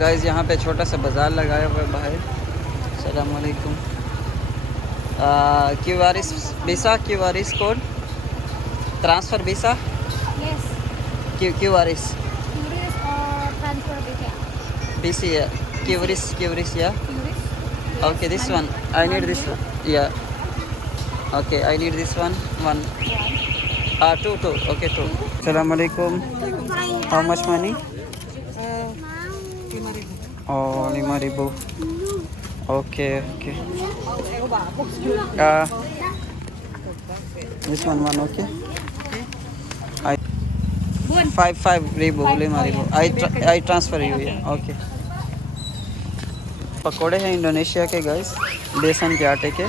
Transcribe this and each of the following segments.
Guys यहाँ पे छोटा सा बाज़ार लगाया हुआ है बाहर। अस्सलाम वालेकुम। QRS visa, QRS code, transfer visa, Yes, QRS tourist or transfer visa. BC, QRS या Tourist. okay, Yes, this one I need this one. Yeah, okay, I need this one. Two, okay, two. Assalamu alaikum. How much money? 5.000. Oh, 5.000. Okay. This one, okay. I 5.000, 5.000. I transfer you. Yeah, okay. पकोड़े हैं Indonesia के guys, बेसन के आटे के।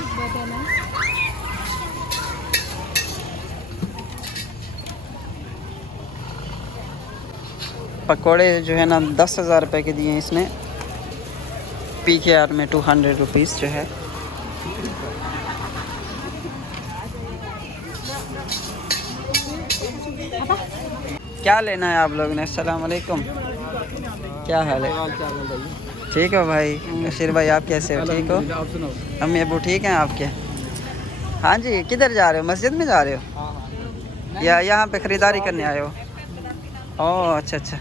पकोड़े जो है ना 10,000 रुपये के दिए हैं इसने। PKR में 200 रुपीज़ जो है। क्या लेना है आप लोगों ने? अस्सलाम वालेकुम, क्या हाल है? ठीक हो भाई? बशीर भाई आप कैसे हो? ठीक हो? अम्मी अबू ठीक हैं आपके? हाँ जी। किधर जा रहे हो? मस्जिद में जा रहे हो या यहाँ पे ख़रीदारी करने आए हो? ओह अच्छा।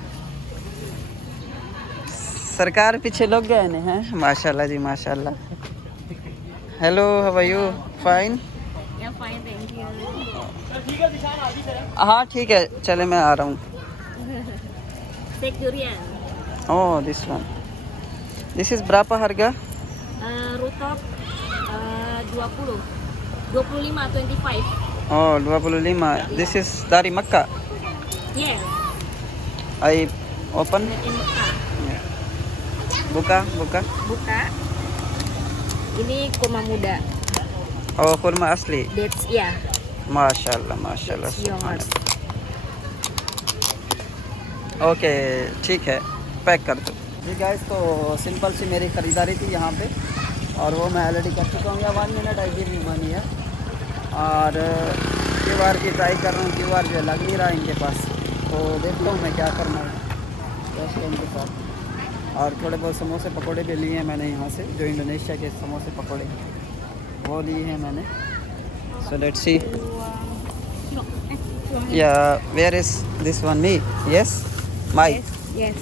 सरकार पीछे लोग गए हैं। माशाल्लाह जी माशाल्लाह। Hello, how are you? Fine? Yeah, fine, thank you. हाँ ठीक है, चले मैं आ रहा हूँ। Take durian. Oh this one, this is berapa harga? Rooftop 20. 25, 25. Oh, 25. This is dari Makkah. Yes, I open. in Mekah. Buka. Buka. Ini kurma muda. Oh, kurma asli. That's yeah. माशाल्लाह Yours. Okay ठीक है, pack कर दो जी guys. तो simple सी मेरी ख़रीदारी थी यहाँ पे, और वो मैं ऑलरेडी कर चुका हूँ। या 1 minute I give you money है। और QR की ट्राई कर रहा हूँ, QR जो लग नहीं रहा है इनके पास, तो देखता हूँ मैं क्या करना है रेस्टोरेंट के साथ। और थोड़े बहुत समोसे पकोड़े भी लिए हैं मैंने यहाँ से, जो इंडोनेशिया के समोसे पकोड़े हैं वो लिए हैं मैंने। So let's see. Yeah where is this one? Me? Yes my. Yes.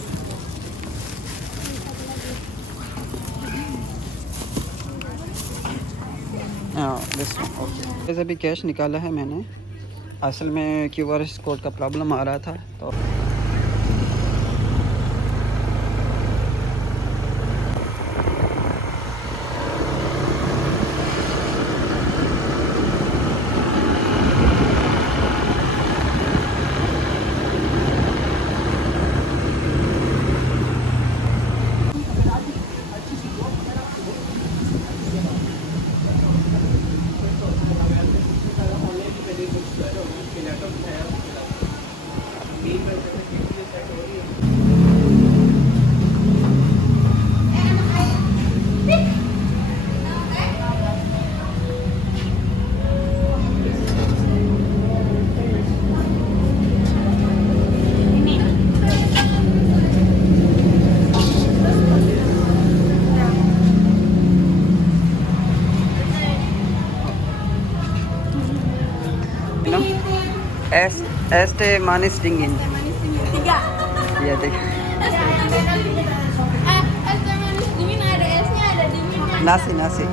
This one okay. वैसे भी कैश निकाला है मैंने, असल में QR कोड का प्रॉब्लम आ रहा था तो este manis dingin. 3. Iya deh. Es teh manis dingin ada esnya, ada dinginnya. Nasi.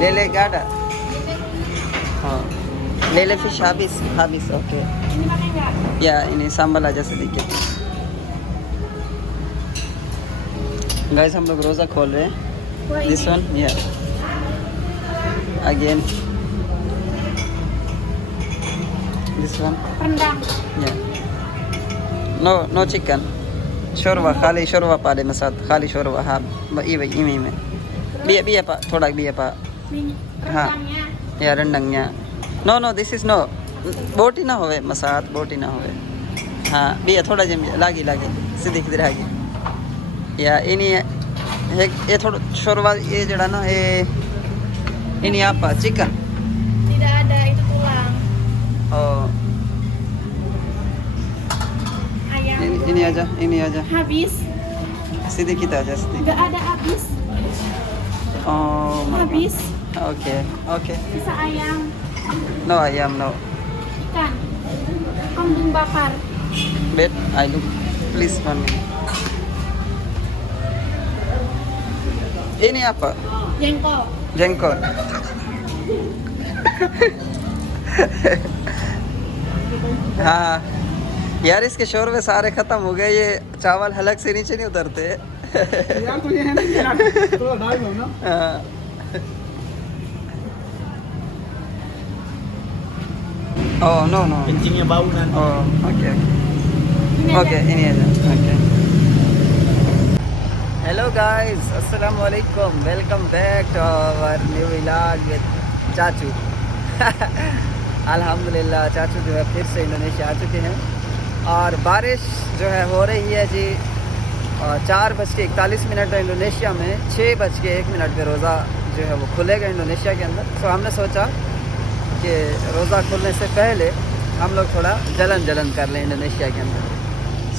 Lele gak ada? Oh. Lele fish habis. Oke. Ini pakai nggak? Ya ini sambal aja sedikit. Guys हम लोग रोज़ा खोल रहे हैं। This one या again this one या no chicken शोरवा, खाली शोरवा पाले में साथ, खाली शोरवा। हाँ इमी में बिया pak, थोड़ा बिया pak. हाँ या rendangnya. No this is no, बोटी ना होवे मसात, बोटी ना होवे. हाँ बिया थोड़ा जम lagi sedikit lagi. Ya ini ये थोड़ा शोरवा, ये जड़ा ना ये ini apa? Chicken? Tidak ada, itu tulang Oh ayam. Ini aja, ini aja. Habis. Sedikit kita aja, sedikit. Nggak ada habis. Oh my Habis. God. Oke, oke. Sisa ayam, No ayam, no. ikan, kambing bakar. Wait, I look. Please, 1 minute. Ini apa? Jengkol. Jengkol. हाँ यार, इसके शोरबे सारे खत्म हो गए, ये चावल हलक से नीचे नहीं उतरते। यार तो ये है ना थोड़ा डाल दो ना। हाँ। Oh no no. Kencingnya bau nanti. Oh oke. Ini Oke, aja. ini aja. Oke. Hello guys, Assalamualaikum. Welcome back to our new vlog with चाचू। अल्हम्दुलिल्लाह चाचू जो है फिर से इंडोनेशिया आ चुके हैं और बारिश जो है हो रही है जी। 4:41 इंडोनेशिया में 6:01 पे रोज़ा जो है वो खुलेगा इंडोनेशिया के अंदर। तो हमने सोचा कि रोज़ा खुलने से पहले हम लोग थोड़ा जलन कर लें इंडोनेशिया के अंदर।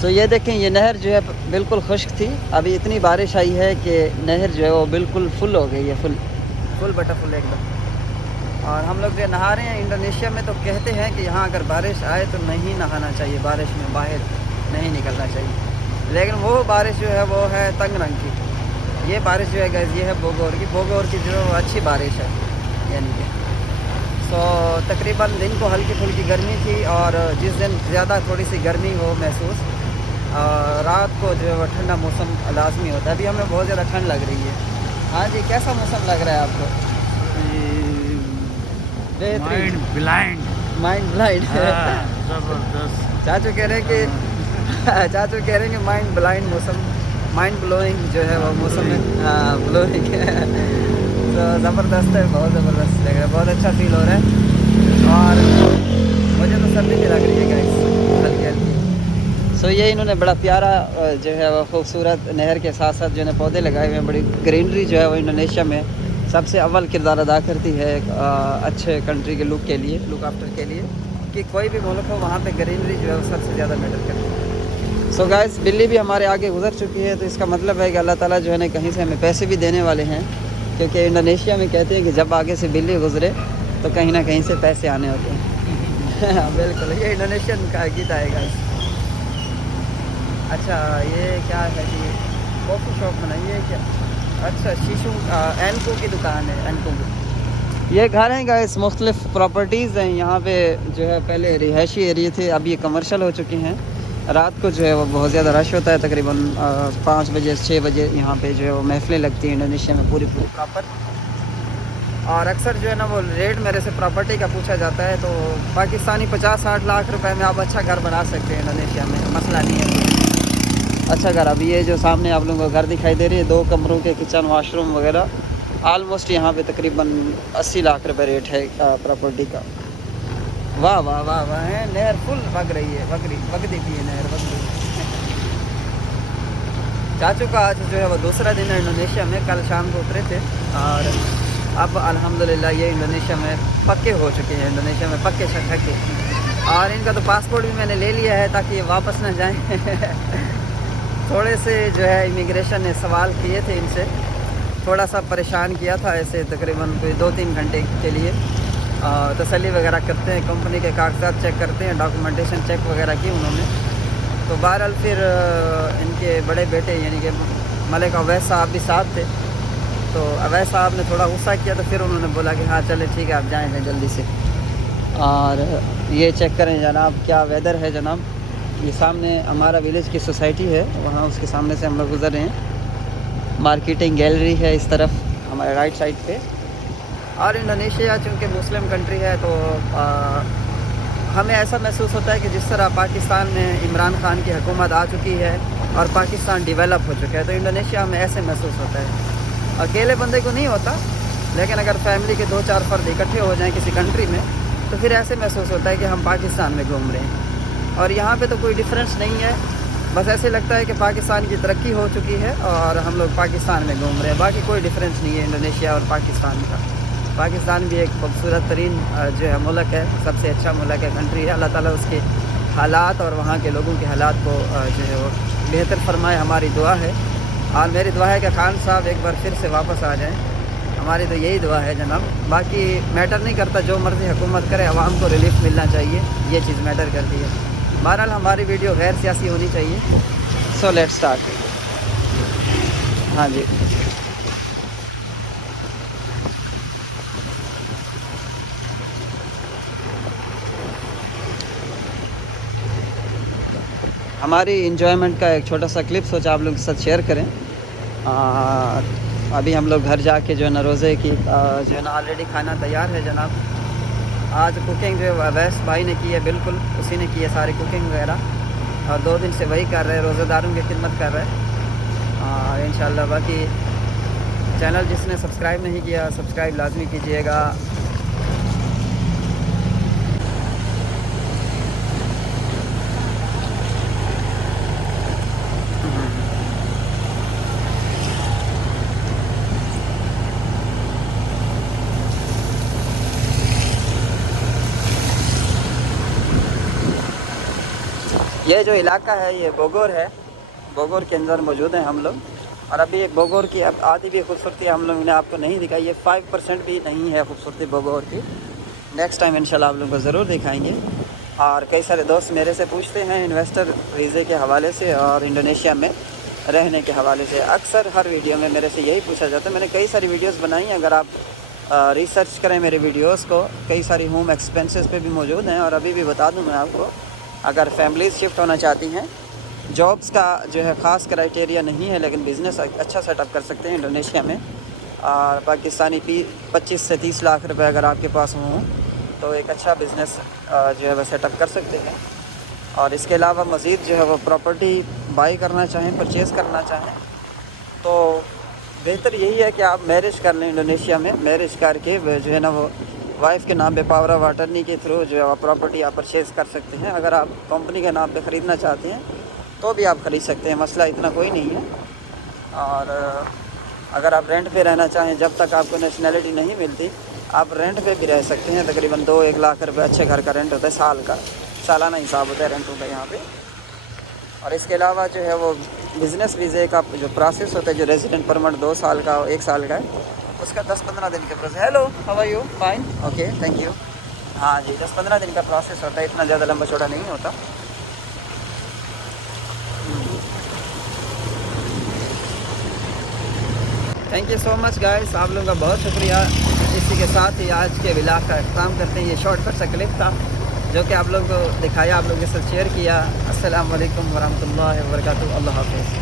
सो ये देखें, ये नहर जो है बिल्कुल खुश्क थी, अभी इतनी बारिश आई है कि नहर जो है वो बिल्कुल फुल हो गई है, फुल बटा फुल एकदम। और हम लोग जो नहा रहे हैं इंडोनेशिया में, तो कहते हैं कि यहाँ अगर बारिश आए तो नहीं नहाना चाहिए, बारिश में बाहर नहीं निकलना चाहिए। लेकिन वो बारिश जो है वो है तंग रंग की। ये बारिश जो है गैस, ये है बोगोर की जो है वो अच्छी बारिश है यानी कि। तो तकरीबन दिन को हल्की फुल्की गर्मी थी और जिस दिन ज़्यादा थोड़ी सी गर्मी हो महसूस, रात को जो है वो ठंडा मौसम लाजमी होता है। अभी हमें बहुत ज़्यादा ठंड लग रही है। हाँ जी, कैसा मौसम लग रहा है आपको? Mind blind. जबरदस्त। चाचू कह रहे हैं कि माइंड ब्लाइंड मौसम, माइंड ब्लोइंग जो है वो मौसम है। हाँ, ब्लोइंग। तो ज़बरदस्त है, बहुत ज़बरदस्त लग रहा है, बहुत अच्छा फील हो रहा है। और मुझे तो सर्दी भी लग रही है गाइस, हल्की हल्की। सो ये इन्होंने बड़ा प्यारा जो है वो खूबसूरत नहर के साथ साथ जो है पौधे लगाए हुए हैं। बड़ी ग्रीनरी जो है वो इंडोनेशिया में सबसे अव्वल किरदार अदा करती है एक अच्छे कंट्री के लुक आफ्टर के लिए, कि कोई भी मुल्क हो वहाँ पे ग्रीनरी जो है वो सबसे ज़्यादा मैटर करती है। सो गाइस, बिल्ली भी हमारे आगे गुजर चुकी है, तो इसका मतलब है कि अल्लाह ताला जो है ना कहीं से हमें पैसे भी देने वाले हैं, क्योंकि इंडोनेशिया में कहते हैं कि जब आगे से बिल्ली गुजरे तो कहीं ना कहीं से पैसे आने होते हैं। बिल्कुल, ये इंडोनेशियन का गीत आएगा। अच्छा, ये क्या है जी? कॉफ़ी शॉप बनाई है क्या? अच्छा, शीशों एनको की दुकान है, एनको की। ये घर हैं गाइस, मुख्तलिफ प्रॉपर्टीज़ हैं यहाँ पे जो है। पहले रिहायशी एरिया थे, अब ये कमर्शियल हो चुके हैं। रात को जो है वो बहुत ज़्यादा रश होता है, तकरीबन 5 बजे 6 बजे यहाँ पे जो है वो महफिलें लगती हैं इंडोनेशिया में पूरी प्रॉपर। और अक्सर जो है ना वो रेट मेरे से प्रॉपर्टी का पूछा जाता है, तो पाकिस्तानी 50-60 लाख रुपए में आप अच्छा घर बना सकते हैं इंडोनेशिया में, मसला नहीं है। अच्छा घर, अभी ये जो सामने आप लोगों को घर दिखाई दे रही है, 2 कमरों के किचन वाशरूम वगैरह, आलमोस्ट यहाँ पे तकरीबन 80 लाख रुपए रेट है प्रॉपर्टी का। वाह वाह वाह वाह है, नहर फुल बग रही है, बग देती है नहर, बग रही है। चाचू का आज जो है वो दूसरा दिन है इंडोनेशिया में, कल शाम को उतरे थे और अब अल्हम्दुलिल्लाह ये इंडोनेशिया में पक्के हो चुके हैं, इंडोनेशिया में पक्के ठक्के। और इनका तो पासपोर्ट भी मैंने ले लिया है ताकि ये वापस ना जाएं। थोड़े से जो है इमिग्रेशन ने सवाल किए थे इनसे, थोड़ा सा परेशान किया था ऐसे, तकरीबन कोई 2-3 घंटे के लिए तसल्ली वगैरह करते हैं, कंपनी के कागजात चेक करते हैं, डॉक्यूमेंटेशन चेक वगैरह की उन्होंने। तो बहरहाल फिर इनके बड़े बेटे यानी कि मलिक अवैस साहब भी साथ थे, तो अवैस साहब ने थोड़ा गुस्सा किया, तो फिर उन्होंने बोला कि हाँ चले ठीक है आप जाएँ जल्दी से। और ये चेक करें जनाब, क्या वेदर है जनाब। ये सामने हमारा विलेज की सोसाइटी है, वहाँ उसके सामने से हम लोग गुजर रहे हैं। मार्केटिंग गैलरी है इस तरफ हमारे राइट साइड पे। और इंडोनेशिया चूँकि मुस्लिम कंट्री है, तो हमें ऐसा महसूस होता है कि जिस तरह पाकिस्तान में इमरान खान की हुकूमत आ चुकी है और पाकिस्तान डेवलप हो चुका है, तो इंडोनेशिया में ऐसे महसूस होता है। अकेले बंदे को नहीं होता, लेकिन अगर फैमिली के 2-4 फ़र्द इकट्ठे हो जाएं किसी कंट्री में, तो फिर ऐसे महसूस होता है कि हम पाकिस्तान में घूम रहे हैं। और यहाँ पे तो कोई डिफरेंस नहीं है, बस ऐसे लगता है कि पाकिस्तान की तरक्की हो चुकी है और हम लोग पाकिस्तान में घूम रहे हैं, बाकी कोई डिफरेंस नहीं है इंडोनेशिया और पाकिस्तान का। पाकिस्तान भी एक खूबसूरत तरीन जो है मुल्क है, सबसे अच्छा मुल्क है, कंट्री है। अल्लाह ताला उसके हालात और वहाँ के लोगों के हालात को जो है वो बेहतर फरमाए, हमारी दुआ है। और मेरी दुआ है कि खान साहब एक बार फिर से वापस आ जाएं, हमारी तो यही दुआ है जनाब। बाकी मैटर नहीं करता, जो मर्ज़ी हुकूमत करे, आवाम को रिलीफ मिलना चाहिए, ये चीज़ मैटर करती है। बहरहाल हमारी वीडियो गैर सियासी होनी चाहिए। So let's start. हाँ जी, हमारी इंजॉयमेंट का एक छोटा सा क्लिप सोचा आप लोगों के साथ शेयर करें। अभी हम लोग घर जाके जो है ना रोज़े की जो है ना ऑलरेडी खाना तैयार है जनाब। आज कुकिंग जो है वैस भाई ने की है, बिल्कुल उसी ने की है सारी कुकिंग वगैरह, और 2 दिन से वही कर रहे हैं, रोज़ेदारों की खिदमत कर रहे हैं इंशाल्लाह। बाकी चैनल जिसने सब्सक्राइब नहीं किया, सब्सक्राइब लाजमी कीजिएगा। ये जो इलाका है ये बोगोर है, बोगोर के अंदर मौजूद हैं हम लोग। और अभी एक बोगोर की अब आधी भी खूबसूरती हम लोगों ने आपको नहीं दिखाई, ये 5% भी नहीं है खूबसूरती बोगोर की। नेक्स्ट टाइम इंशाल्लाह आप लोगों को ज़रूर दिखाएंगे। और कई सारे दोस्त मेरे से पूछते हैं इन्वेस्टर वीज़े के हवाले से और इंडोनेशिया में रहने के हवाले से। अक्सर हर वीडियो में मेरे से यही पूछा जाता है। मैंने कई सारी वीडियोस बनाई हैं, अगर आप रिसर्च करें मेरे वीडियोस को, कई सारी होम एक्सपेंसेस पे भी मौजूद हैं। और अभी भी बता दूं मैं आपको, अगर फैमिलीज शिफ्ट होना चाहती हैं, जॉब्स का जो है ख़ास क्राइटेरिया नहीं है, लेकिन बिज़नेस अच्छा सेटअप कर सकते हैं इंडोनेशिया में। और पाकिस्तानी 25 से 30 लाख रुपए अगर आपके पास हों तो एक अच्छा बिज़नेस जो है वह सेटअप कर सकते हैं। और इसके अलावा मज़ीद जो है वो प्रॉपर्टी बाई करना चाहें, परचेज़ करना चाहें, तो बेहतर यही है कि आप मैरिज कर लें इंडोनेशिया में। मैरिज करके जो है ना वो वाइफ के नाम पे पावर ऑफ अटर्नी के थ्रू जो है प्रॉपर्टी आप परचेज़ कर सकते हैं। अगर आप कंपनी के नाम पे ख़रीदना चाहते हैं तो भी आप ख़रीद सकते हैं, मसला इतना कोई नहीं है। और अगर आप रेंट पे रहना चाहें, जब तक आपको नेशनैलिटी नहीं मिलती, आप रेंट पे भी रह सकते हैं। तकरीबन 2-1 लाख रुपये अच्छे घर का रेंट होता है, साल का, सालाना हिसाब होता है रेंट होता है यहाँ पे। और इसके अलावा जो है वो बिज़नेस वीज़े का जो प्रोसेस होता है, जो रेजिडेंट परमिट 2 साल का 1 साल का है, उसका 10-15 दिन का process. Hello, how are you? Fine, okay, thank you. हाँ जी, 10-15 दिन का प्रोसेस होता है, इतना ज़्यादा लंबा चौड़ा नहीं होता। Thank you so much guys, आप लोगों का बहुत शुक्रिया। इसी के साथ ही आज के व्लॉग का इख्तिताम करते हैं। ये शॉर्टकट सा क्लिप था जो कि आप लोगों को दिखाया, आप लोगों के साथ शेयर किया। अस्सलाम वालेकुम वरहमतुल्लाहि वबरकातुहू। अल्लाह हाफ़िज़।